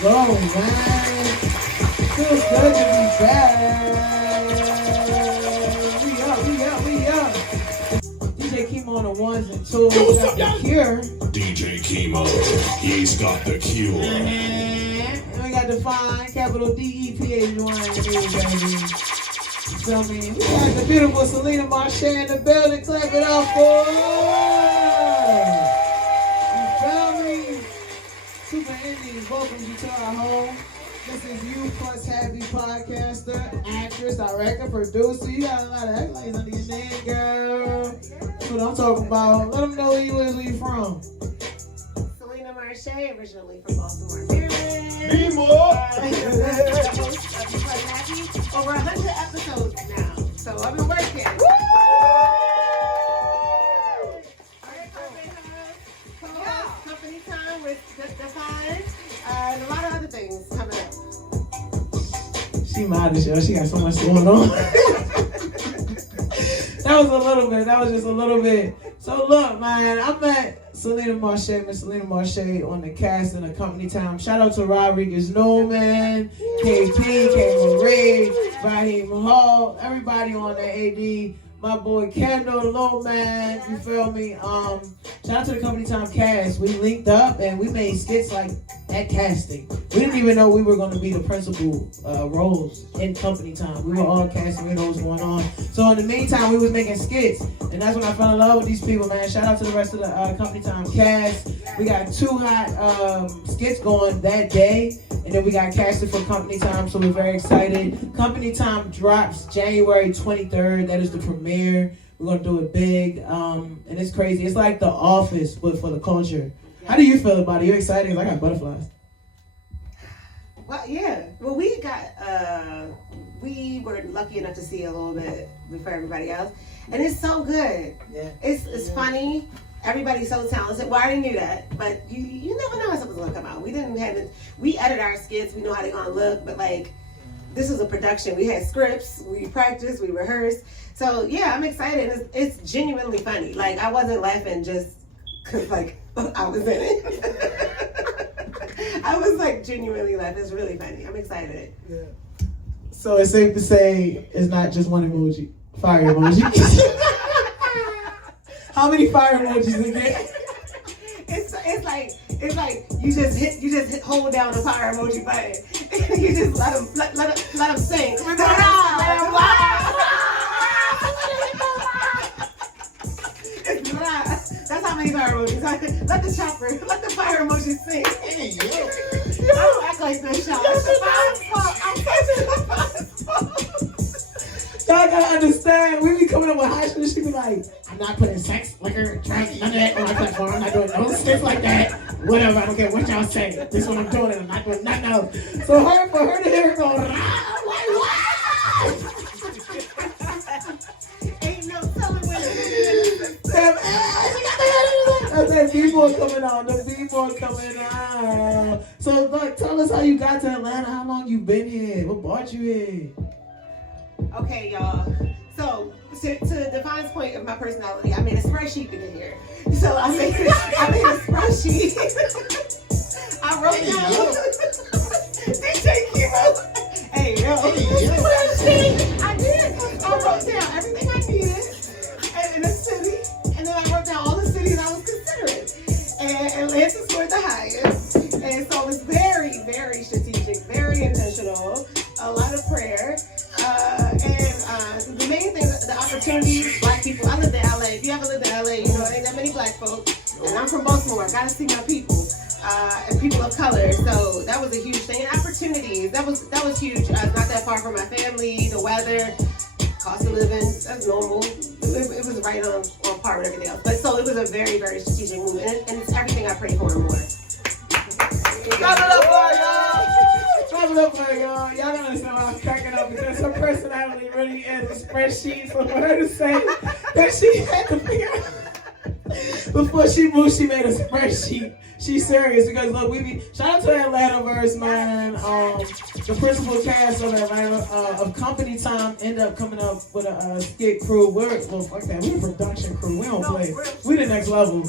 go, man. Feels good to be back. We up. DJ Kemo on the ones and twos. Got the cure. DJ Kemo, he's got the cure. And we got DEPHYNE, capital DEPHYNE, baby. You feel me? We got the beautiful Selena Marshae in the building. Clap it up for her. You feel me? Super Indies, welcome you to our home. This is you plus happy podcaster, actress, director, producer. You got a lot of accolades under your name, girl. That's what I'm talking about. Let them know who you is, where you from. Selena Marshae, originally from Baltimore, Maryland. Be more. Over 100 episodes now, so I've been working. Co-host Company Time with DEPHYNE, and a lot of other things coming up. She mad as hell. She got so much going on. That was a little bit. That was just a little bit. So look, man, I met Selena Marshae, Miss Selena Marshae on the cast in the Company Time. Shout out to Rodriguez Newman, KP, K. Marie, Raheem Hall, everybody on the AD. My boy Kendall, Low Man, you feel me? Shout out to the Company Time cast. We linked up and we made skits like at casting. We didn't even know we were going to be the principal roles in Company Time. We were all casting, we know what's going on. So in the meantime, we was making skits, and that's when I fell in love with these people, man. Shout out to the rest of the Company Time cast. We got 2 hot skits going that day, and then we got casted for Company Time, so we're very excited. Company Time drops January 23rd. That is the premiere. We're going to do it big, and it's crazy. It's like The Office, but for the culture. How do you feel about it? You excited? I got butterflies. Well, yeah. Well, we were lucky enough to see a little bit before everybody else, and it's so good. Yeah. It's funny. Everybody's so talented. Well, I already knew that, but you never know how something's gonna come out. We edit our skits. We know how they're gonna look, but like, this was a production. We had scripts. We practiced. We rehearsed. So yeah, I'm excited. It's genuinely funny. Like, I wasn't laughing just cause like I was in it. I was like genuinely laughing. It's really funny. I'm excited. Yeah. So it's safe to say it's not just one emoji. Fire emoji. How many fire emojis you get? It's like you just hit hold down the fire emoji button. You just let them sing. That's how many fire emojis. Let the fire emojis sing. Hey, yo. I don't act like this, y'all. It's the fire's fault. Y'all gotta understand, we be coming up with high school, she be like, I'm not putting sex, liquor, drugs, none of that on my platform. I'm not doing no shit like that. Whatever, I don't care what y'all say. This is what I'm doing, and I'm not doing nothing else. So for her to hear her go, I'm like, what? Ain't no telling when it is. I said, B-boy coming on, the B-boy coming on. So, look, tell us how you got to Atlanta, how long you been here, what brought you here? Okay, y'all. So, to DEPHYNE's point of my personality, I made a spreadsheet to get here. So I made a spreadsheet. I wrote down DJ Kemo. Hey, yo. Spreadsheet. I did. I wrote down everything I needed in a city, and then I wrote down all the cities I was considering. And Atlanta scored the highest. And so it's very, very strategic, very intentional, a lot of prayer. And the main thing, the opportunities, black people. I lived in LA. If you ever lived in LA, you know, ain't that many black folks. And I'm from Baltimore. Gotta see my people. And people of color. So that was a huge thing. And opportunities. That was huge. Not that far from my family, the weather, cost of living, that's normal. It was right on par with everything else. But so it was a very, very strategic move. And it's everything I prayed for and more. Clap it up for y'all! Clap it up for y'all! Y'all don't understand why I'm cracking up, because her personality really is a spreadsheet. So for her to say that she had to figure out, before she moved, she made a spreadsheet. She's serious because look, we be shout out to Atlantaverse, man. The principal cast of Atlanta of Company Time end up coming up with a skit crew. We're fuck that. We a production crew. We don't play. We the next level.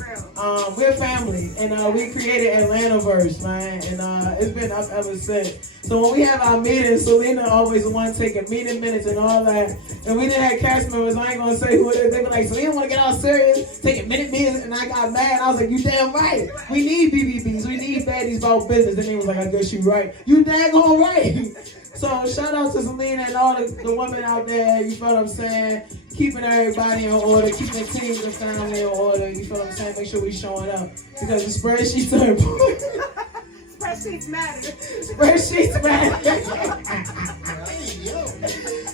We're family, and we created Atlantaverse, man, and it's been up ever since. So when we have our meetings, Selena always the one taking meeting minutes and all that. And we didn't have cast members. I ain't gonna say who it is. They were like, Selena want to get all serious, taking minute meetings, and I got mad. I was like, you damn right. We need BBBs. We need baddies about business. And he was like, I guess you right. You daggone right. So shout out to Selena and all the women out there. You feel what I'm saying? Keeping everybody in order, keeping the teams and family in order. You feel what I'm saying? Make sure we showing up because the spreadsheets are important. Spreadsheets matter. Spreadsheets matter.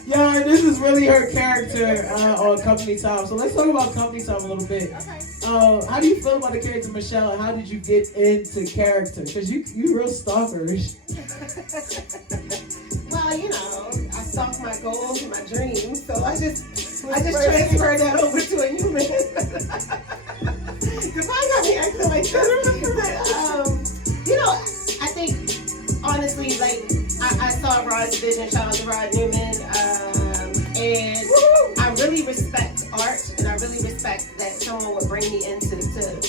Yo, this is really her character on Company Time. So let's talk about Company Time a little bit. Okay. How do you feel about the character Michelle, and how did you get into character? Because you real stalkerish. Well, you know, I stalk my goals and my dreams, so I just transferred that over to a human. Because I got me acting like that. You know, I think honestly, like I saw Rod's vision. Shout out to Rod Newman, and I really respect art, and I really respect that someone would bring me in to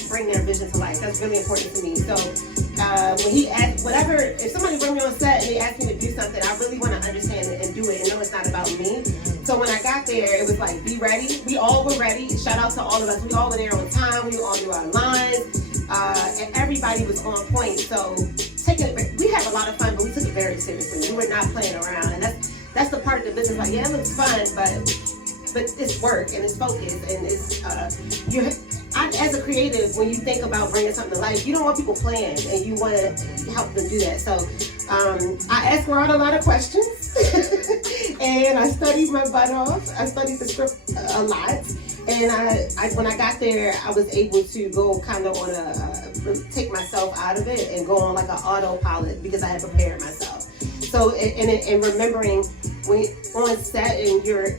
bring their vision to life. That's really important to me. So when he asked, if somebody bring me on set and they asked me to do something, I really want to understand it and do it and know it's not about me. So when I got there, it was like, be ready. We all were ready. Shout out to all of us. We all were there on time. We all knew our lines. And everybody was on point. So we had a lot of fun, but we took it very seriously. We were not playing around. And that's the part of the business. Like, yeah, it looks fun, but it's work and it's focus and it's as a creative, when you think about bringing something to life, you don't want people playing and you want to help them do that. So I asked Rod a lot of questions and I studied my butt off. I studied the script a lot. And when I got there, I was able to go kind of on take myself out of it and go on like an autopilot because I had prepared myself. So, and remembering when on set and you're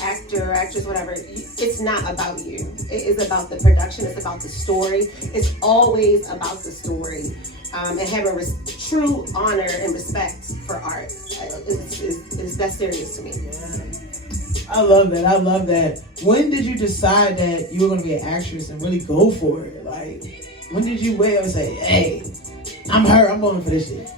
actor, actress, whatever, it's not about you. It is about the production. It's about the story. It's always about the story. And having true honor and respect for art. That's serious to me. I love that. I love that. When did you decide that you were going to be an actress and really go for it? Like, when did you wake up and say, hey, I'm her, I'm going for this shit?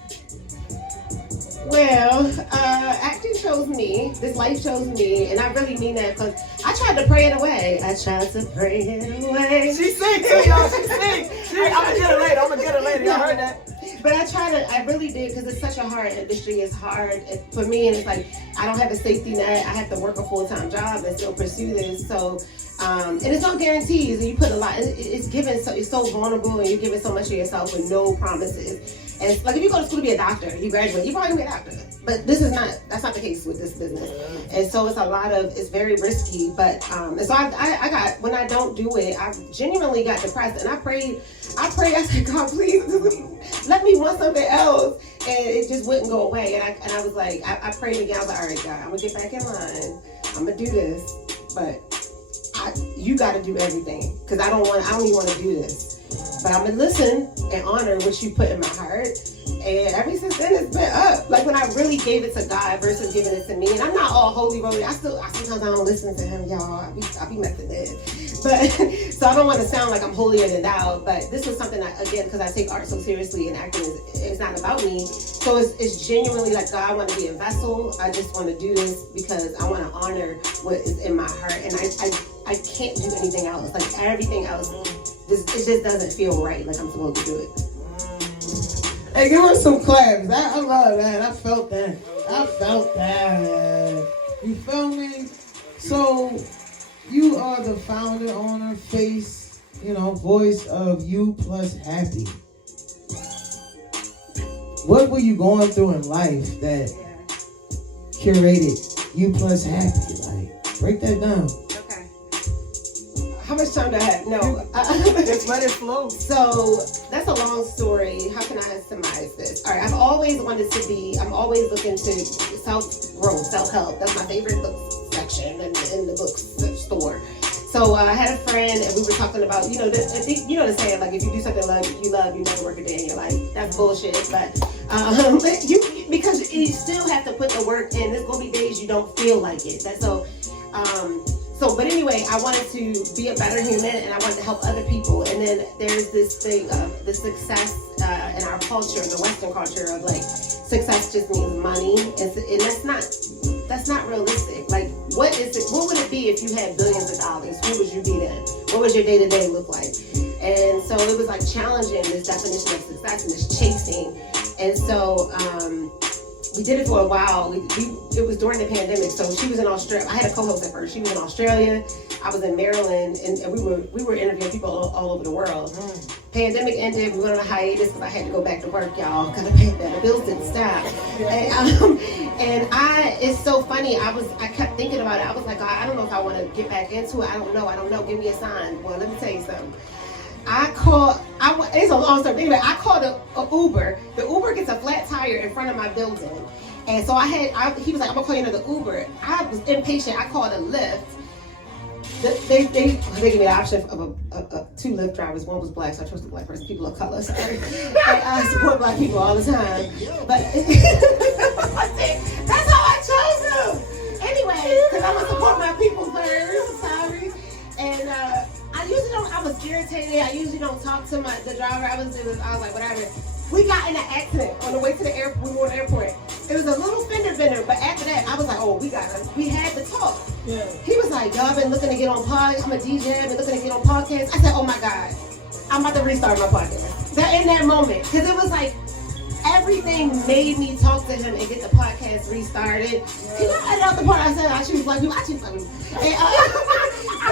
Well, acting chose me. This life chose me. And I really mean that because I tried to pray it away. I tried to pray it away. She sings too, y'all. She sings. I'm going to get her later. Y'all heard that? But I really did because it's such a hard industry. It's hard for me, and it's like I don't have a safety net. I have to work a full-time job and still pursue this. So, and it's no guarantees. And you put a lot. It's given. So it's so vulnerable, and you're giving so much of yourself with no promises. And it's like if you go to school to be a doctor, you graduate, you probably gonna be a doctor. But that's not the case with this business. And so it's very risky. But and so I got, when I don't do it, I genuinely got depressed, and I prayed. I said, God, please let me want something else. And it just wouldn't go away. And I was like, I prayed again. I was like, all right, God, I'm gonna get back in line. I'm gonna do this, but you got to do everything because I don't even want to do this. But I'm gonna listen and honor what you put in my heart. And ever since then, it's been up. Like when I really gave it to God versus giving it to me. And I'm not all holy roly. Sometimes I don't listen to him, y'all. I be messing it. But so I don't want to sound like I'm holier than thou. But this was something that, again, because I take art so seriously and acting is not about me. So it's genuinely like, God, I want to be a vessel. I just want to do this because I want to honor what is in my heart. And I can't do anything else. Like everything else, it just doesn't feel right. Like I'm supposed to do it. Hey, give us some claps. I love that. I felt that. You feel me? So, you are the founder, owner, face, voice of You Plus Happy. What were you going through in life that curated You Plus Happy? Like, break that down. How much time do I have? No. Just let it flow. So that's a long story. How can I summarize this? All right, I'm always looking to self-growth, self-help. That's my favorite book section in the book store. So So I had a friend, and we were talking about, I think, the saying, like, if you do something you love, you never work a day in your life. That's bullshit. But because you still have to put the work in. There's gonna be days you don't feel like it. That's so. But anyway, I wanted to be a better human, and I wanted to help other people. And then there's this thing of the success in our culture, the Western culture, of like success just means money, and that's not realistic. Like, what would it be if you had billions of dollars? Who would you be then? What would your day-to-day look like? And so it was like challenging this definition of success and this chasing. And so we did it for a while. It was during the pandemic, so she was in Australia. I had a co-host at first. She was in Australia. I was in Maryland, and we were interviewing people all over the world. Pandemic ended. We went on a hiatus because I had to go back to work, y'all, because the bills didn't stop. And it's so funny. I kept thinking about it. I was like, I don't know if I want to get back into it. I don't know. Give me a sign. Well, let me tell you something. It's a long story. Anyway, I called a Uber. The Uber gets a flat tire in front of my building. And so he was like, I'm gonna call you another Uber. I was impatient. I called a Lyft. They gave me the option of two Lyft drivers. One was black, so I chose the black person. People of color, sorry. I support black people all the time. But that's how I chose them. Anyway, because I'm gonna support my people first. Sorry. And I was irritated. I usually don't talk to the driver. I was like, whatever. We got in an accident on the way to the airport. We were at the airport. It was a little fender bender, but after that, I was like, oh, we had to talk. Yeah. He was like, y'all been looking to get on podcast. I'm a DJ. I've been looking to get on podcasts. I said, oh my God, I'm about to restart my podcast. In that moment, because it was like, everything made me talk to him and get the podcast restarted. Yeah. Can I edit out the part I said I choose black people? I choose black people. And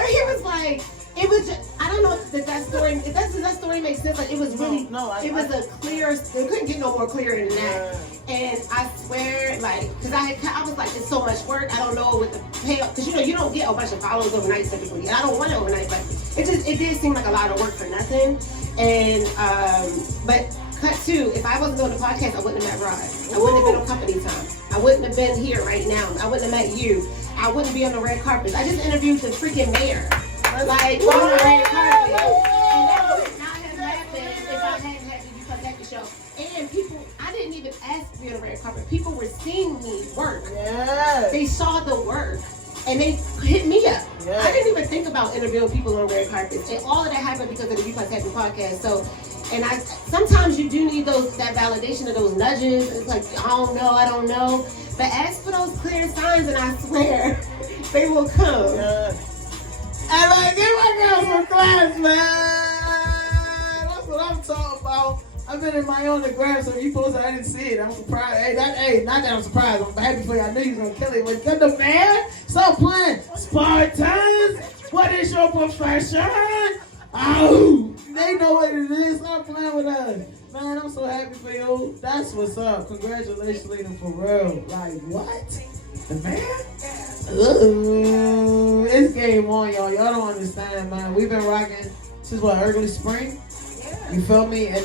he was like, it was just, I don't know if that story makes sense. Like, it was really, it was a clear, it couldn't get no more clear than that. And I swear, like, because I was like, it's so much work. I don't know what the payoff, because you don't get a bunch of followers overnight typically. And I don't want it overnight, but it did seem like a lot of work for nothing. And, but cut to, if I wasn't doing the podcast, I wouldn't have met Rod. I wouldn't have been on company time. I wouldn't have been here right now. I wouldn't have met you. I wouldn't be on the red carpet. I just interviewed the freaking mayor. Like, on the red carpet. And that would not have happened if I hadn't had the You Protect the show. And people, I didn't even ask to be on the red carpet. People were seeing me work. Yes. They saw the work. And they hit me up. Yes. I didn't even think about interviewing people on red carpets. And all of that happened because of the You Protect the podcast. So, and sometimes you do need that validation of those nudges. It's like, I don't know. But ask for those clear signs, and I swear they will come. Yes. And like, give my girl some class, man. That's what I'm talking about. I've been in my own grab, so you posted, I didn't see it. I'm surprised. Not that I'm surprised. I'm happy for you. I knew you was gonna kill it. But get the man. Stop playing. Spartans. What is your profession? Oh, they know what it is. Stop playing with us. Man, I'm so happy for you. That's what's up. Congratulations, Lena, for real. Like, what? The man? Ooh, it's game on, y'all. Y'all don't understand, man. We've been rocking since early spring. Yeah. You feel me? And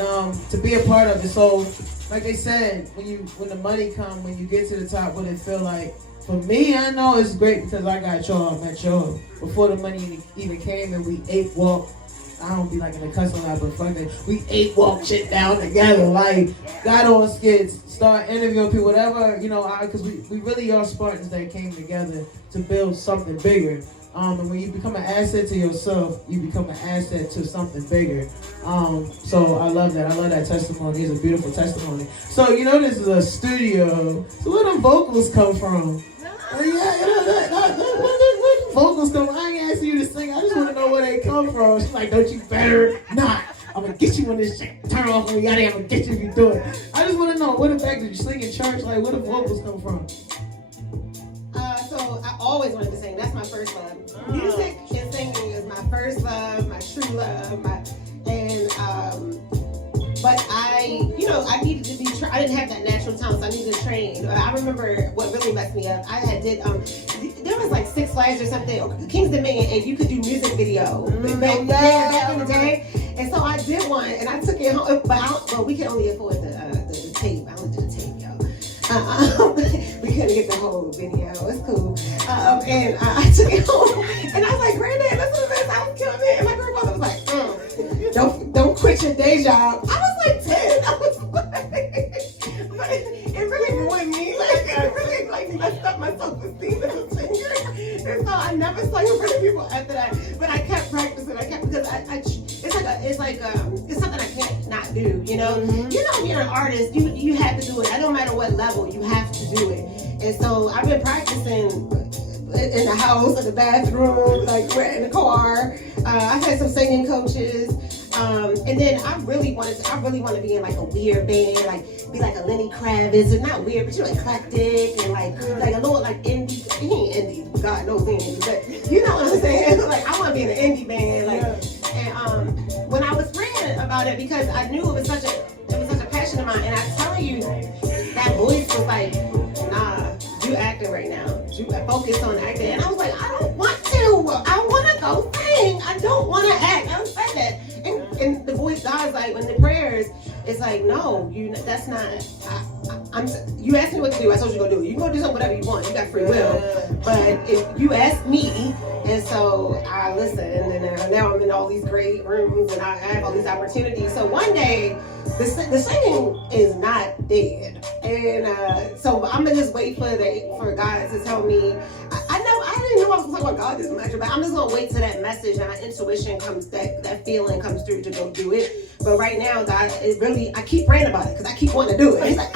to be a part of it. So, like they said, when the money comes, when you get to the top, what it feel like. For me, I know it's great because I got y'all, I met y'all before the money even came, and we ate walk. I don't be like in the cussing lot, but fuck it. We ate walk shit down together. Like, got on skits, start interviewing people, whatever, because we really are Spartans that came together to build something bigger. And when you become an asset to yourself, you become an asset to something bigger. So I love that. I love that testimony. It's a beautiful testimony. So, this is a studio. So where them vocals come from? Vocals come. I ain't asking you to sing. I just want to know where they come from. She's like, don't you better not. I'm gonna get you when this shit turn off when we got it. I'm gonna get you if you do it. I just want to know where the fact that you sing in church, like where the vocals come from. So I always wanted to sing. That's my first love. Music and singing is my first love, my true love. But I needed to be. I didn't have that natural talent, so I needed to train. I remember what really messed me up. I did. There was like Six Flags or something, or King's Dominion, and you could do music video back in the day. And so I did one, and I took it home. But we can only afford the tape. I only did the tape, y'all. We couldn't get the whole video. It's cool. And I took it home, and I was like, Granddad, listen to this. I was killing it. And my grandfather was like, don't quit your day job. I was like 10. I was like, but it really ruined me. Like, it really like messed up my self-esteem as a singer. And so I never sang in front of people after that. But I kept practicing. Because it's something I can't not do. You know, you know, you're an artist. You have to do it. No matter what level, you have to do it. And so I've been practicing in the house, in the bathroom, like we're in the car. I've had some singing coaches. And then I really want to be in like a weird band, like be like a Lenny Kravitz, and not weird, but you're eclectic and like a little like indie. He ain't indie, God knows he ain't indie, but you know what I'm saying? Like I want to be in an indie band, like. And when I was praying about it, because I knew it was such a passion of mine, and I'm telling you, that voice was like, nah, you acting right now. You focus on acting, and I was like, I don't want to. I want to go sing. I don't want to act. I said that, and the voice God's like, when the prayers, it's like, no, that's not. You asked me what to do. I told you to go do it. You can go do something whatever you want. You got free will. But if you asked me, and so I listened, and now I'm in all these great rooms, and I have all these opportunities. So one day, the singing is not dead, and so I'm gonna just wait for God to tell me. I didn't know I was talking about God this much, but I'm just gonna wait till that message and my intuition comes, that feeling comes through to go do it. But right now, God, I keep praying about it because I keep wanting to do it. It's like,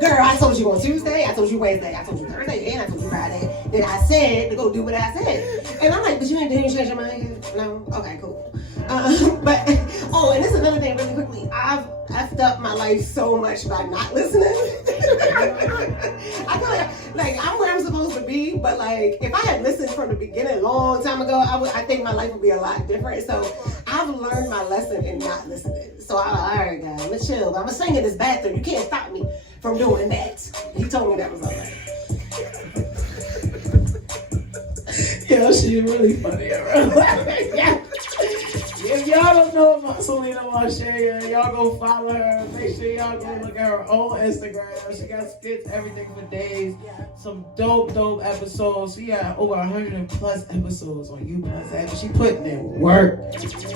girl, I told you on Tuesday, I told you Wednesday, I told you Thursday, and I told you Friday. Then I said to go do what I said, and I'm like, but you didn't change your mind? No, okay, cool. But and this is another thing, really quickly. I've effed up my life so much by not listening. I feel like I'm where I'm supposed to be, but like if I had listened from the beginning a long time ago, I think my life would be a lot different. So I've learned my lesson in not listening. So I'm like, all right, guys, I'm gonna chill. I'm gonna sing in this bathroom. You can't stop me from doing that. He told me that was all right. Yo, she's really funny, bro. Yeah. If y'all don't know about Selena Marshae, y'all go follow her. Make sure y'all go look at her own Instagram. She got skits, everything for days. Some dope episodes. She got over 100+ episodes on U+. She putting in work.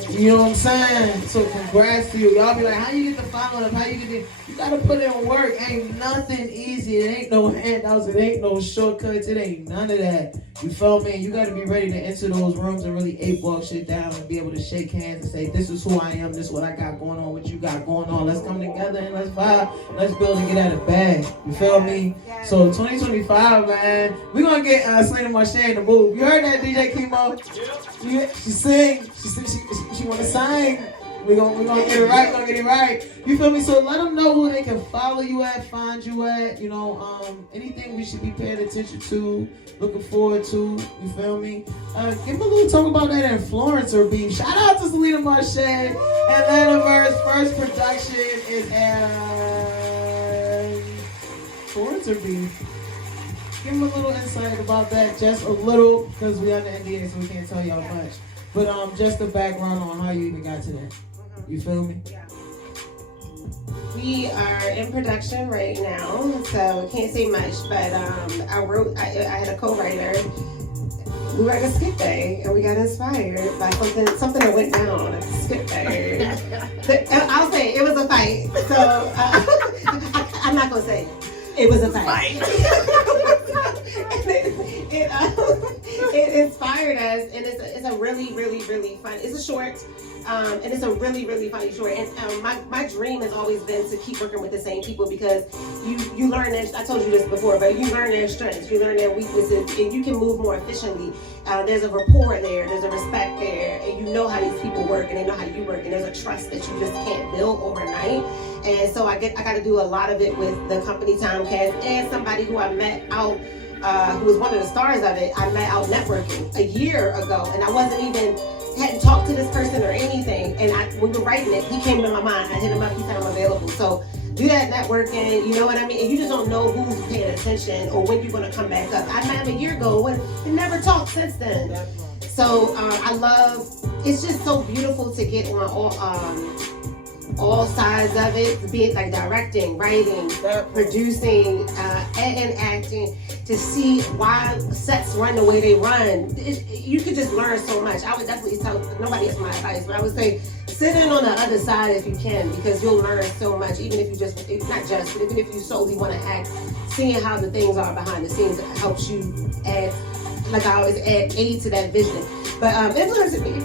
You know what I'm saying? So congrats to you. Y'all be like, how you get the following? How you get the... You gotta put in work. Ain't nothing easy. It ain't no handouts. It ain't no shortcuts. It ain't none of that. You feel me? You gotta be ready to enter those rooms and really 8-ball shit down and be able to shake hands and say, this is who I am, this is what I got going on, what you got going on. Let's come together and let's vibe. Let's build and get out of bag. You feel me? Yes. So 2025, man, we're gonna get Selena Marshae in the move. You heard that, DJ Kemo? Yeah. She sing. She wanna sing. We're gonna get it right. We're gonna get it right. You feel me? So let them know who they can follow you at, find you at. You know, anything we should be paying attention to, looking forward to. You feel me? Give me a little talk about that influencer beef. Shout out to Selena Marshae. Atlantaverse first production is at influencer beef. Give them a little insight about that, just a little, because we under NDA, so we can't tell y'all much. But just the background on how you even got to that. You feel me? Yeah. We are in production right now, so can't say much, but I had a co-writer. We were at a skip day, and we got inspired by something that went down at the skip day. I'll say it was a fight, so I'm not going to say it was a fight. It inspired us, and it's a really, really, really fun. It's a short, and it's a really, really funny short. And my dream has always been to keep working with the same people, because you learn their, I told you this before, but you learn their strengths, you learn their weaknesses, and you can move more efficiently. There's a rapport there's a respect there, and you know how these people work, and they know how you work, and there's a trust that you just can't build overnight. And so I got to do a lot of it with the company time cast, and somebody who I met out. Who was one of the stars of it, I met out networking a year ago, and I hadn't talked to this person or anything, and when we were writing it, he came to my mind. I hit him up, he said I'm available. So do that networking, you know what I mean? And you just don't know who's paying attention or when you're going to come back up. I met him a year ago, and never talked since then. So I love, it's just so beautiful to get on all sides of it, be it like directing, writing, producing, and acting, to see why sets run the way they run. You could just learn so much. I would definitely tell, nobody is my advice, but I would say sit in on the other side if you can, because you'll learn so much, even if you just, not just, but even if you solely want to act, seeing how the things are behind the scenes helps you add, like I always add aid to that vision. But influencing me.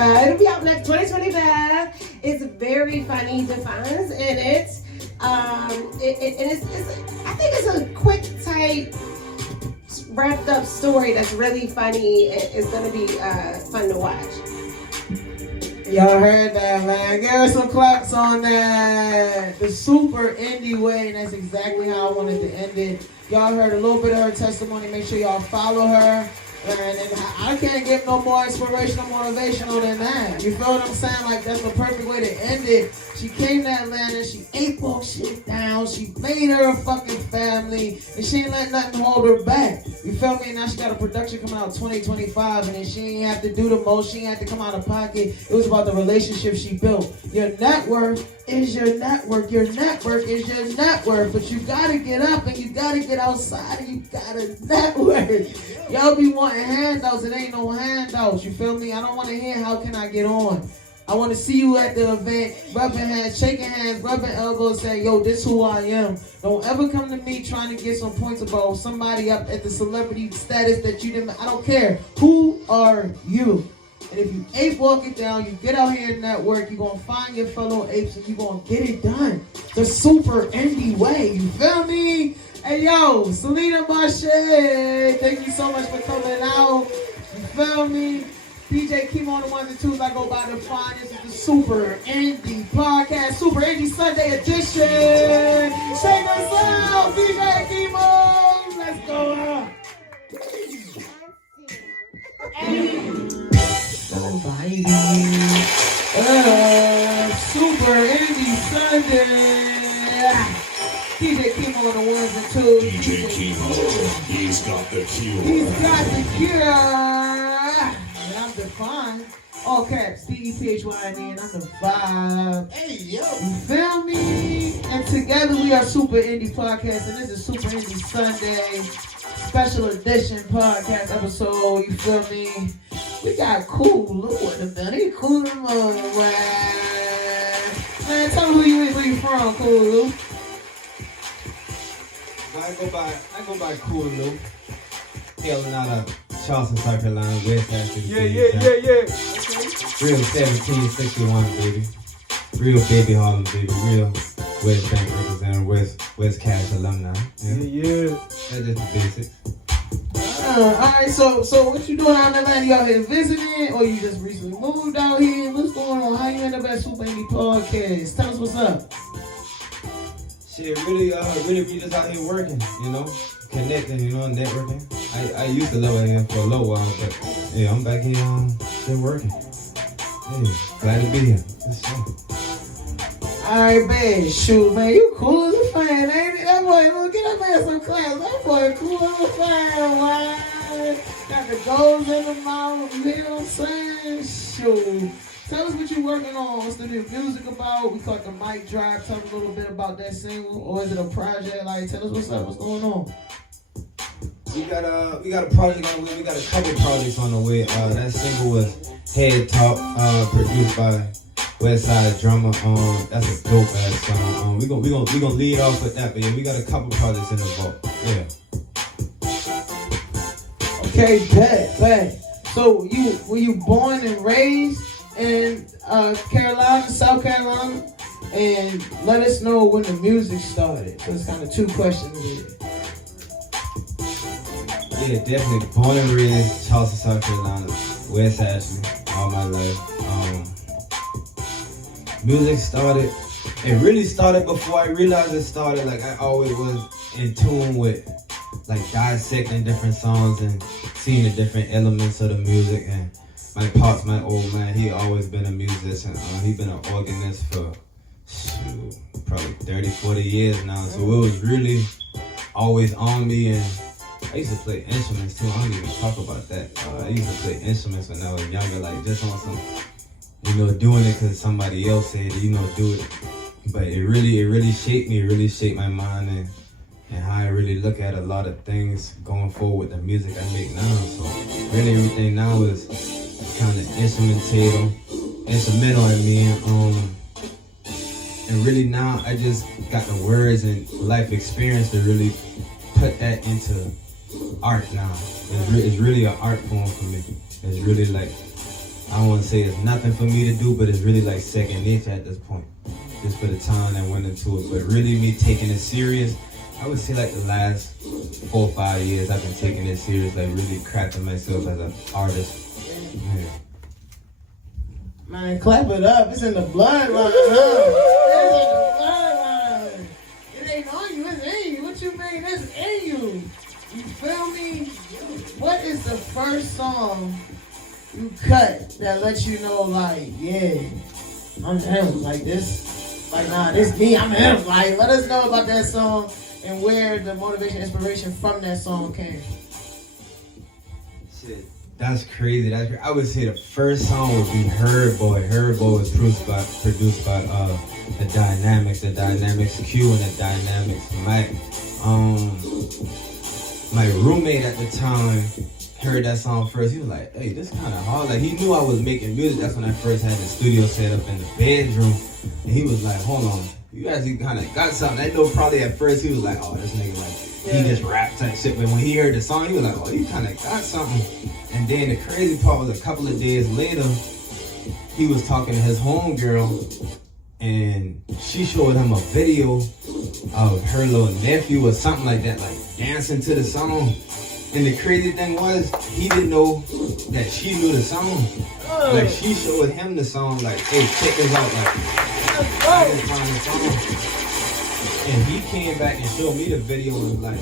It'll be out next 2025. It's very funny, DEPHYNE, and it's I think it's a quick, tight, wrapped up story that's really funny. It's gonna be fun to watch. Y'all heard that, man. Give us some claps on that. The super indie way, and that's exactly how I wanted to end it. Y'all heard a little bit of her testimony. Make sure y'all follow her. And I can't get no more inspirational, motivational than that. You feel what I'm saying? Like, that's the perfect way to end it. She came to Atlanta, she ate that shit down, she made her a fucking family, and she ain't let nothing hold her back. You feel me? Now she got a production coming out 2025, and then she ain't have to do the most, she ain't have to come out of pocket. It was about the relationship she built. Your network is your network. Your network is your network. But you gotta get up and you gotta get outside and you gotta network. Y'all be wanting handouts. It ain't no handouts. You feel me? I don't want to hear how can I get on. I want to see you at the event, rubbing hands, shaking hands, rubbing elbows, saying, yo, this who I am. Don't ever come to me trying to get some points about somebody up at the celebrity status that you didn't. I don't care. Who are you? And if you ape walk it down, you get out here and network, you're going to find your fellow apes and you're going to get it done. The super indie way. You feel me? Hey, yo, Selena Marshae, thank you so much for coming out. You feel me? DJ Kemo on the ones and twos. I go by DEPHYNE. This is the Super Indie Podcast, Super Indie Sunday edition. Shake us out, DJ Kemo. Let's go. Super Indie Sunday. DJ Kemo on the ones and twos. DJ Kemo, he's got the cure. He's got the cure. And I'm DEPHYNE. All caps, DEPHYNE, and I'm the vibe. Hey, yo. You feel me? And together we are Super Indie Podcast, and this is Super Indie Sunday special edition podcast episode. You feel me? We got Cool Lou in the building. Cool Lou, man. Tell me who you is, where you from, Cool Lou. I go by Cool Lou. Hailing out of Charleston, South Carolina, West Africa. Yeah. Real 1761, baby. Real baby Harlem, baby. Real West Bank representative, West Cash alumni. Yeah. That's just the basics. Alright, so what you doing out in Atlanta? You out here visiting, or you just recently moved out here? What's going on? How you end up at Super Indie Podcast? Tell us what's up. Shit, really we just out here working, you know, connecting, you know, networking. I used to live out here for a little while, but yeah, I'm back here, still working. Hey, glad to be here. Alright, man, shoot, man, you cool as a fan, ain't it? That boy, look, get that man some class. That boy cool as a fan, wow. Got the goals in the mouth, you know what I'm saying? Shoot. Tell us what you're working on. What's the new music about? We caught the mic drop. Tell us a little bit about that single, or is it a project? Like, tell us what's up. What's going on? We got a project on the way. We got a couple projects on the way. That single was Head Talk, produced by Westside Drummer. That's a dope ass song. We gonna lead off with that, but yeah, we got a couple projects in the vault. Yeah. Okay, bet. So were you born and raised in Carolina, South Carolina? And let us know when the music started. So it's kind of two questions here. Yeah, definitely. Born and raised Charleston, South Carolina, West Ashley, all my life. Music started. It really started before I realized it started. Like, I always was in tune with, like, dissecting different songs and seeing the different elements of the music. And my pops, my old man, he always been a musician. He been an organist for probably 30, 40 years now. So it was really always on me. And I used to play instruments too. I don't even talk about that. I used to play instruments when I was younger, like just on some, doing it because somebody else said it, do it. But it really shaped me, it really shaped my mind and how I really look at a lot of things going forward with the music I make now. So really everything now is kind of instrumental, and really now I just got the words and life experience to really put that into art now. It's really an art form for me. It's really like, I don't want to say it's nothing for me to do, but it's really like second nature at this point. Just for the time that went into it. But really me taking it serious, I would say like the last 4 or 5 years I've been taking it serious, like really crafting myself as an artist. Yeah. Man, clap it up. It's in the bloodline. It's in the bloodline. It ain't on you, it's in you. What you mean? It's in you. You feel me? What is the first song you cut that lets you know, like, yeah, I'm him, like this? Like, nah, this me, I'm him. Like, let us know about that song and where the motivation, inspiration from that song came. Shit, that's crazy. I would say the first song would be Herb Boy. Herb Boy was produced by the Dynamics Q and the Dynamics Mike. My roommate at the time heard that song first. He was like, hey, this kind of hard. Like, he knew I was making music. That's when I first had the studio set up in the bedroom. And he was like, hold on, you actually kind of got something. I know probably at first he was like, oh, this nigga, like, he just rap type shit. But when he heard the song, he was like, oh, you kind of got something. And then the crazy part was a couple of days later, he was talking to his homegirl, and she showed him a video of her little nephew or something like that, like dancing to the song. And the crazy thing was, he didn't know that she knew the song. Like, she showed him the song, like, hey, check this out, like, I just found the song. And he came back and showed me the video and was like,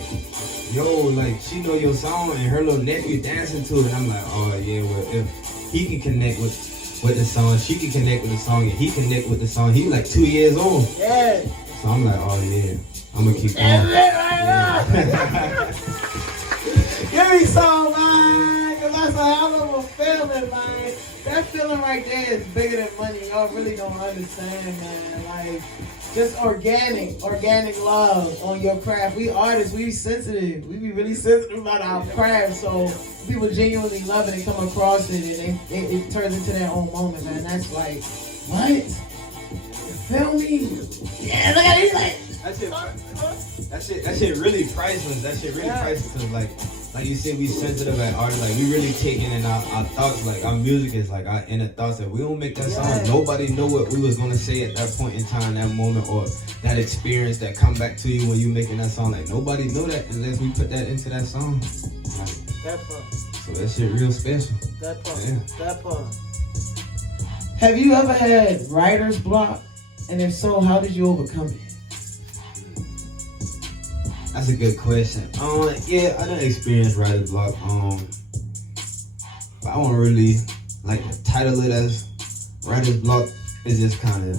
yo, like, she know your song and her little nephew dancing to it. And I'm like, oh yeah, well, if he can connect with the song, she can connect with the song, and he connect with the song. He was like 2 years old. Yeah. So I'm like, oh yeah, I'm gonna keep going. Yeah. Give me some, man, cause that's a hell of a feeling, man. That feeling right there is bigger than money. Y'all really don't understand, man. Like, just organic love on your craft. We artists, we sensitive. We be really sensitive about our craft. So people genuinely love it and come across it, and it turns into their own moment, man. That's like, what? You feel me? Yeah, look at it. Like, that shit really priceless. That shit really priceless. Like you said, we sensitive at art. Like, we really taking in our thoughts. Like, our music is like our inner thoughts. If we don't make that song, nobody know what we was gonna say at that point in time, that moment, or that experience that come back to you when you making that song. Like, nobody know that unless we put that into that song. Like, that part. So that shit real special. That part. Yeah. That part. Have you ever had writer's block? And if so, how did you overcome it? That's a good question. Yeah, I done experienced writer's block. But I don't really like the title of it as writer's block. It's just kind of,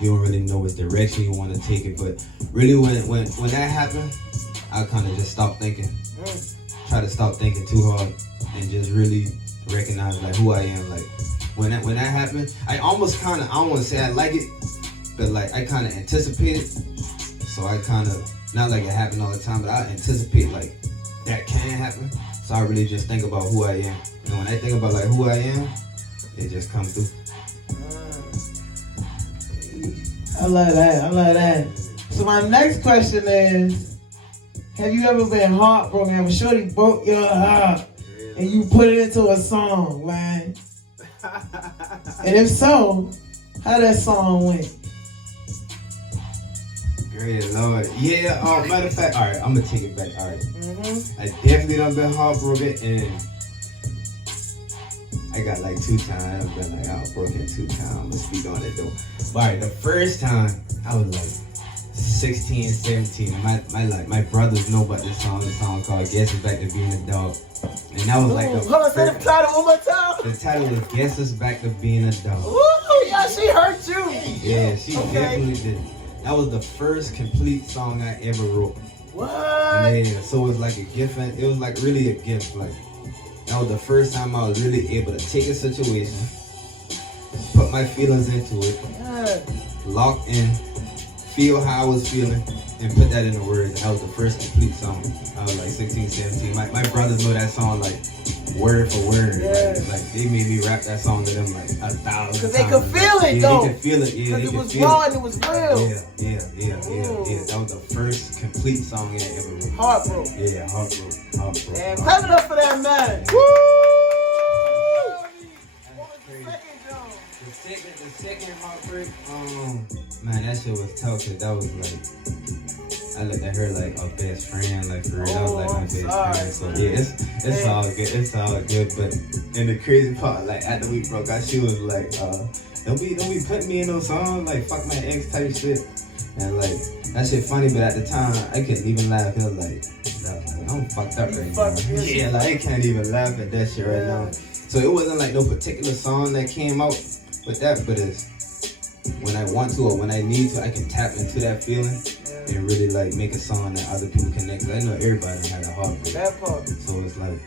you don't really know which direction you want to take it. But really, when that happened, I kind of just stopped thinking. Try to stop thinking too hard and just really recognize like who I am. Like, when that happened, I almost kind of, I don't want to say I like it, but like I kind of anticipate it. So I kind of, not like it happened all the time, but I anticipate like that can happen. So I really just think about who I am. And when I think about like who I am, it just comes through. I love that. So my next question is, have you ever been heartbroken? Have a shorty broke your heart and you put it into a song, man? And if so, how that song went? Great Lord. Yeah, matter of fact, alright, I'm gonna take it back. Alright. I definitely done been heartbroken, and I got like 2 times. I've been like heartbroken 2 times. I'm gonna speak on it though. But alright, the first time I was like 16, 17. My brothers know about this song. This song called Guess Us Back to Being a Dog. And that was like the hold on, say the title one more time. The title was Guess Us Back to Being a Dog. Ooh, yeah, she hurt you. Yeah, she definitely did. That was the first complete song I ever wrote. What? Yeah, so it was like a gift, and it was like really a gift. Like, that was the first time I was really able to take a situation put my feelings into it, lock in, feel how I was feeling, and put that into words. And that was the first complete song. I was like 16, 17. My brothers know that song like word for word. Like they made me rap that song to them like 1,000 times. Because they could feel it though. They could feel it. Yeah, because it was raw and it was real. Yeah. That was the first complete song I ever wrote. Heartbroken. Yeah, heartbroken. Man, clap it up for that man. Woo! The second heartbreak, man, that shit was tough. Cause that was like, I looked at her like a best friend, like for real. That was like my best friend. So yeah, it's all good. It's all good. But in the crazy part, like after we broke out, she was like, don't be putting me in those songs, like fuck my ex type shit. And like that shit funny, but at the time I couldn't even laugh. I was like, I'm fucked up right now. Yeah, like I can't even laugh at that shit right now. So it wasn't like no particular song that came out with that, but it's when I want to or when I need to, I can tap into that feeling and really like make a song that other people connect. I know everybody had a heartbreak. That part. So it's like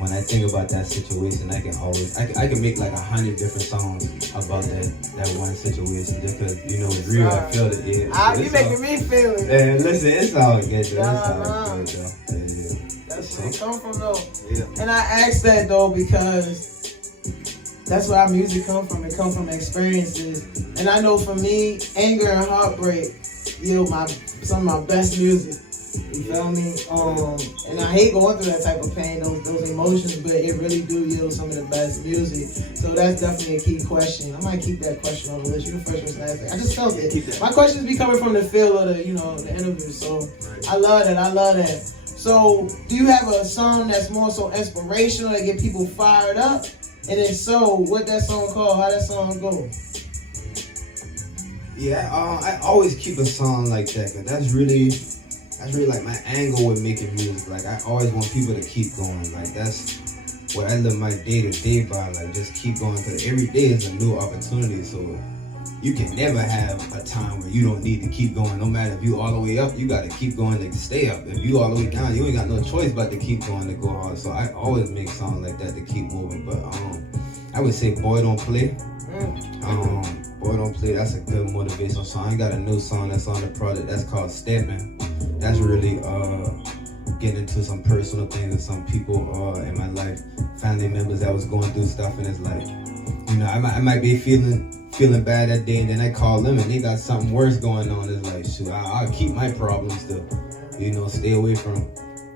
when I think about that situation, I can always I can make like 100 different songs about that one situation just because you know it's real. I felt it. Yeah. You making me feel it. Man, listen, it's all good though. It's all good though. That's where it come from though. Yeah. And I asked that though because that's where our music come from. It come from experiences. And I know for me, anger and heartbreak yield some of my best music. You feel me? And I hate going through that type of pain, those emotions, but it really do yield some of the best music. So that's definitely a key question. I might keep that question on the list. You're the first person to ask it. I just felt it. My questions be coming from the feel of the interview. So I love that. So do you have a song that's more so inspirational that get people fired up? And if so, what that song called? How that song go? Yeah, I always keep a song like that because that's really like my angle with making music. Like I always want people to keep going. Like that's what I live my day to day by. Like just keep going because every day is a new opportunity. So you can never have a time where you don't need to keep going. No matter if you all the way up, you got to keep going to stay up. If you all the way down, you ain't got no choice but to keep going to go hard. So I always make songs like that to keep moving. But I would say Boy Don't Play. Boy Don't Play, that's a good motivational song. I got a new song that's on the project that's called Steppin'. That's really getting into some personal things with some people in my life, family members that was going through stuff, and it's like, you know, I might be feeling bad that day, and then I call them and they got something worse going on. It's like, shoot, I'll keep my problems to, you know, stay away from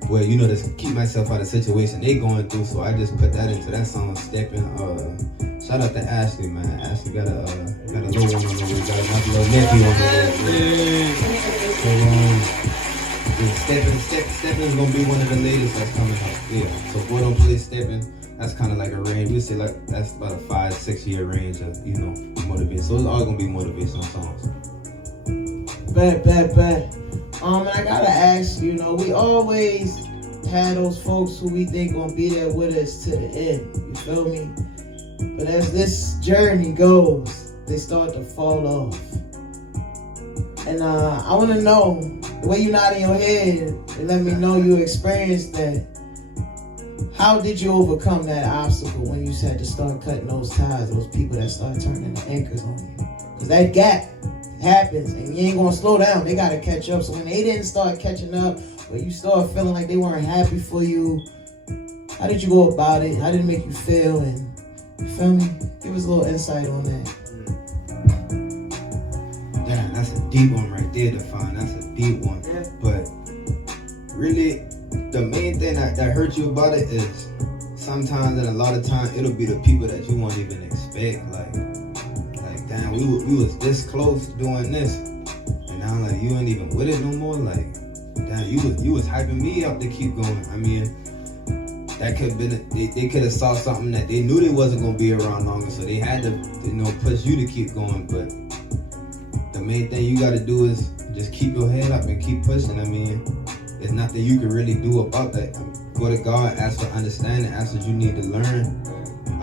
where, you know, to keep myself out of the situation they going through. So I just put that into that song, Steppin'. Shout out to Ashley, man. Ashley got a little one on the way, got another little nephew on the way. So Steppin's gonna be one of the latest that's coming out. Yeah. So Boy Don't Play, Steppin'. That's kind of like a range. We say like that's about a 5-6 year range of, you know, motivation. So it's all gonna be motivational songs. Bet. And I gotta ask, you know, we always have those folks who we think gonna be there with us to the end. You feel me? But as this journey goes, they start to fall off. And I wanna know, the way you're nodding your head and let me know you experienced that. How did you overcome that obstacle when you had to start cutting those ties, those people that start turning the anchors on you? Because that gap happens and you ain't gonna slow down. They gotta catch up. So when they didn't start catching up, or you start feeling like they weren't happy for you, how did you go about it? How did it make you feel? And you feel me? Give us a little insight on that. Damn, that's a deep one right there, DEPHYNE. That's a deep one. Yeah. But really, the main thing that hurts you about it is sometimes and a lot of times it'll be the people that you won't even expect. Like damn, we was this close doing this, and now like you ain't even with it no more. Like damn, you was hyping me up to keep going. I mean, that could have been they could have saw something that they knew they wasn't gonna be around longer, so they had to, you know, push you to keep going. But the main thing you gotta do is just keep your head up and keep pushing. I mean, there's nothing you can really do about that. I mean, go to God, ask for understanding, ask what you need to learn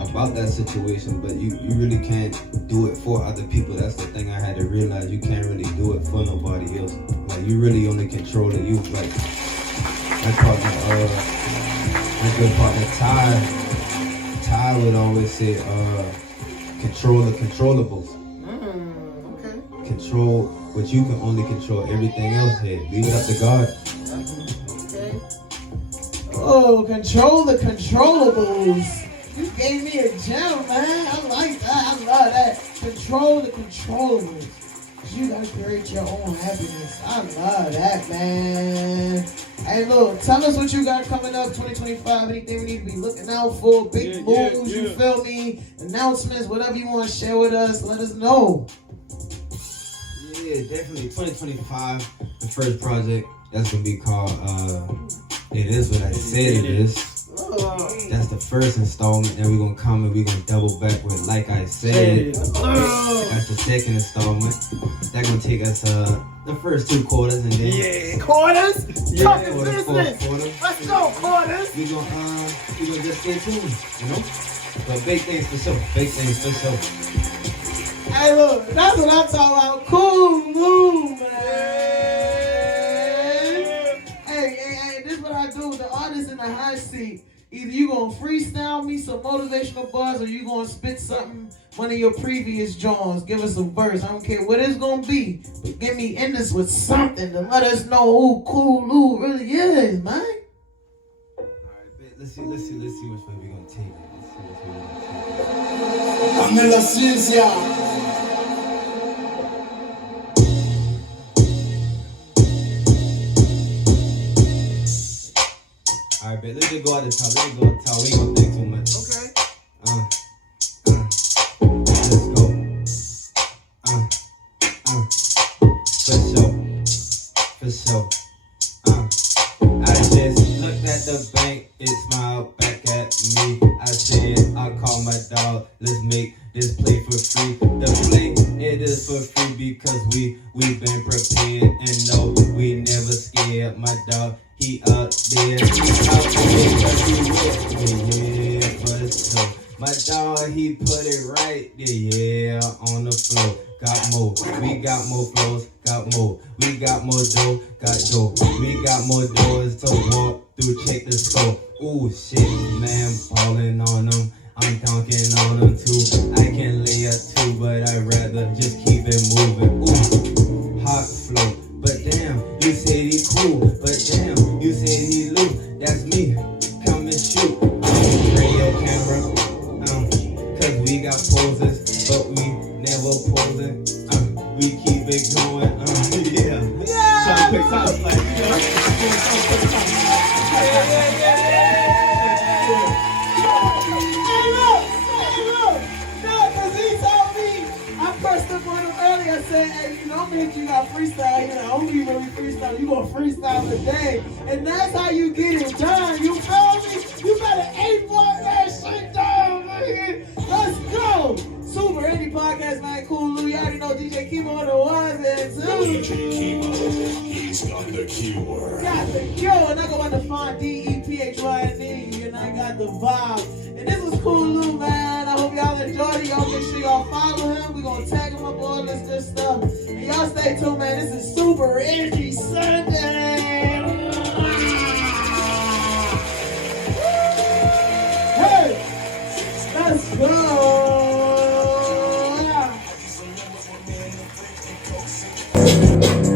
about that situation, but you really can't do it for other people. That's the thing I had to realize. You can't really do it for nobody else. Like, you really only control it. You, like, my good partner Ty would always say, control the controllables. Okay. Control what you can only control. Everything else here, leave it up to God. Okay. Oh, control the controllables. You gave me a gem, man. I like that. I love that. Control the controllables. You gotta create your own happiness. I love that, man. Hey, look, tell us what you got coming up 2025. Anything we need to be looking out for? Big moves, you feel me? Announcements, whatever you want to share with us, let us know. Yeah, definitely 2025. The first project that's gonna be called It Is What I Said It Is. That's the first installment. Then we're gonna come and we're gonna double back with Like I Said. That's the second installment. That's gonna take us the first 2 quarters and then Quarters? Talking quarter, business. quarter. Let's go, quarters. We gonna just stay tuned, you know. But big things for sure. Big things for sure. Hey, look, that's what I'm talking about. Cool move, man. Hey, this is what I do. The artist in the hot seat. Either you gonna freestyle me some motivational bars or you gonna spit something, one of your previous joints. Give us a verse. I don't care what it's gonna be. But get me in this with something to let us know who Cool Lou really is, man. Alright, let's see which way we're gonna take it. Dame la ciencia. Alright, bet. Let's just go at the top. We ain't gonna think too much. Okay. Let's go. For sure. I just looked at the bank, it smiled back at me. I said, I'll call my dog, let's make this play for free. The play, it is for free because we've been prepared and no, we never scared. My dog, he up there, he out there, yeah, for sure. My dog, he put it right there, yeah, on the floor. Got more, we got more flows, got more. We got more dough, got dough. We got more doors to walk through, check the score. Ooh, shit, man, ballin' on them. I'm dunking on them too. I can lay a 2, but I'd rather just keep it moving. Ooh, hot flow. But damn, you said he cool. But damn, you said he loose. That's me. Come and shoot. Radio camera. Cause we got poses, but we never posing. We keep it going. Yeah. Trying to pick top like Hey, look. No, because he told me, I pressed up on him earlier. I said, hey, you know me if you got freestyle here. I don't even really freestyle. You gonna freestyle today. And that's how you get it done. You feel me? You better A-boy that shit down, nigga. Let's go. Super Indie Podcast, man. Cool Lou. You already know DJ Kemo on the ones and twos. DJ Kemo, he's got the cure. Got the cure. And I go on to find DEPHYNE. And I got the vibe. And this was Cool Lou, man. I hope y'all enjoyed it. Y'all make sure y'all follow him. We're going to tag him up on all this good stuff. And y'all stay tuned, man. This is Super Indie Sunday. Hey, let's go.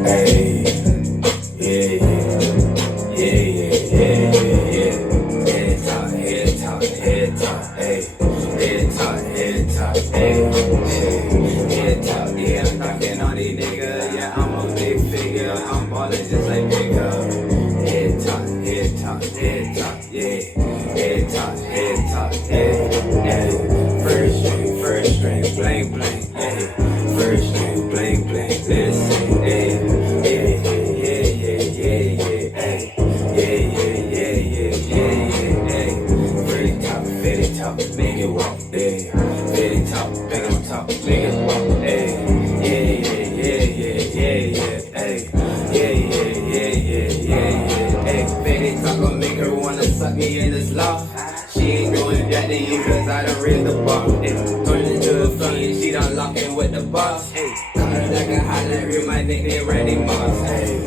Hey, yeah. Head talk, hey. Head talk, yeah. I'm knocking on these niggas, yeah. I'm a big figure, I'm ballin' just like bigger. Head talk, yeah. Head talk, yeah. First string, bling, yeah. First string, bling, listen, yeah. Make it walk, yeah. Fitty top, make it talk, make it walk, yeah. Hey, Fitty talk gon' make her wanna suck me in this loft. She ain't going back to you cause I done raised the bar. Turn into a fiend, she done lock in with the boss. Call her like a hotline, my nickname Randy Moss. Hey,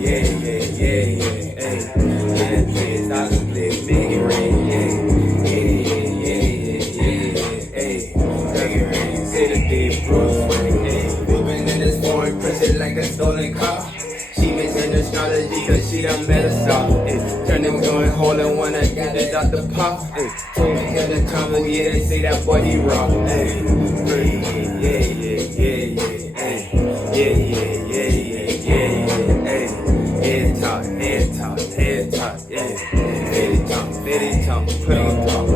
yeah. Please, I can please make it rain, yeah. a stolen car. She missing astrology cause she done met us all. Turn them going hole in one, I get the Dr. Paul. Got the combo, yeah, they say that boy he raw. Head talk, yeah. Fitty talk, put on talk,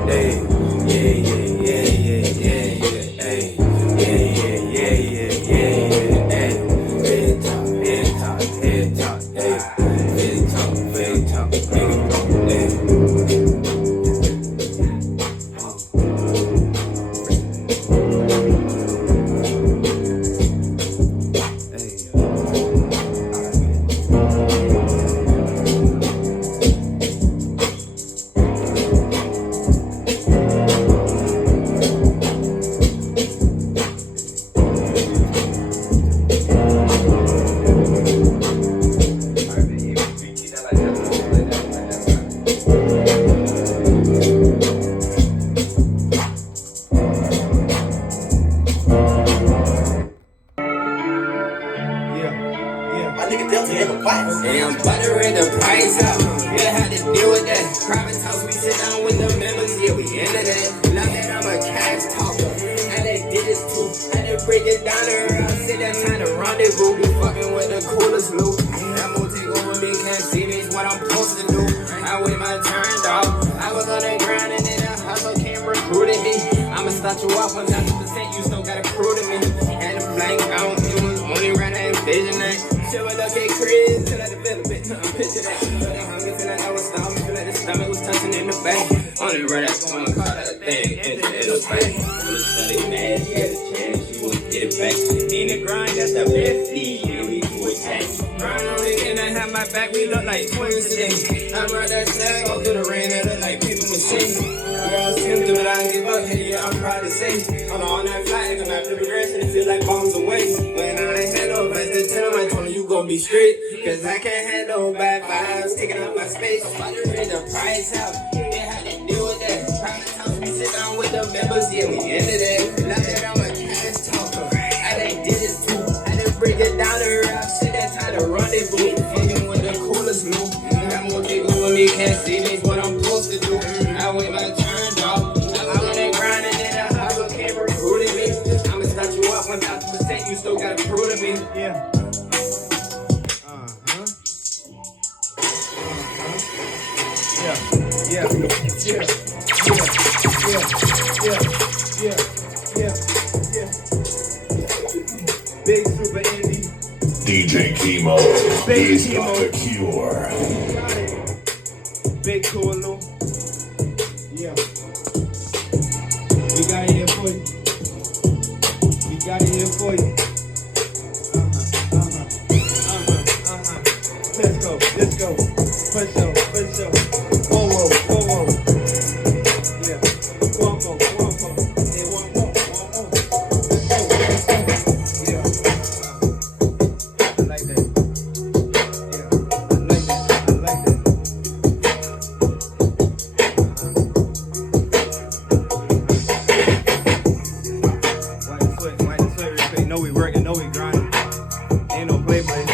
Yeah, I'm buttering the price up. Yeah, had to deal with that. Private house, we sit down with the members. Yeah, we into that. Now that I'm a cash talker, and they did this too. Had to break it down to her. I sit there trying to rendezvous. Be fucking with the coolest loot. That won't take over me, can't see me. It's what I'm supposed to do. I wait my turn, dog. I was on the ground and then the hustle came recruiting me. I'ma start you off 1,000%. You still gotta prove to me. And the blank out, it was only right now vision that. Shit was okay, Chris, till I develop it. Picture that. Feel like hungry, feel like I was starving. Feel like the stomach was touching in the back. Only right that's gonna call that a thing. Into the bank. When the study mad, he had a chance. She wouldn't get it back. In the grind, that's the best deed. Yeah, we do attack. Grind on it, and I have my back. We look like twins today. I ride that tag all through the rain. I look like people were singing. Girls tempted, but I don't give up. Hey, yeah, I'm proud to say. On all night flight, I'm after the rest, and it feel like bombs away. When I ain't had no advice to tell him, I told him you gon' be straight. Cause I can't handle bad vibes, taking up my space. I'm about to raise the price out. Yeah, how to deal with that. Private house, we sit down with the members. Yeah, we ended it. Now that I'm a cash talker, I done did it too. I done break it down to her. I sit there trying to rendezvous. Fucking with the coolest move. That more people with me can't see me. It's what I'm supposed to do. I wait my turn, dog. I'm on that grind and then the hustle came recruiting me. I'ma start you up 1,000%. You still gotta prove to me. Yeah. Big super indie. DJ Kemo, Big he's Kemo. got the cure. Big Kulu. Yeah. We got it here for you. We got it here for you. Let's go. Push up. Whoa. Yeah. One more. Yeah, one more. Yeah. I like that. Yeah. I like that. Wipe the foot real quick. Know we working, know we grinding. Ain't no play.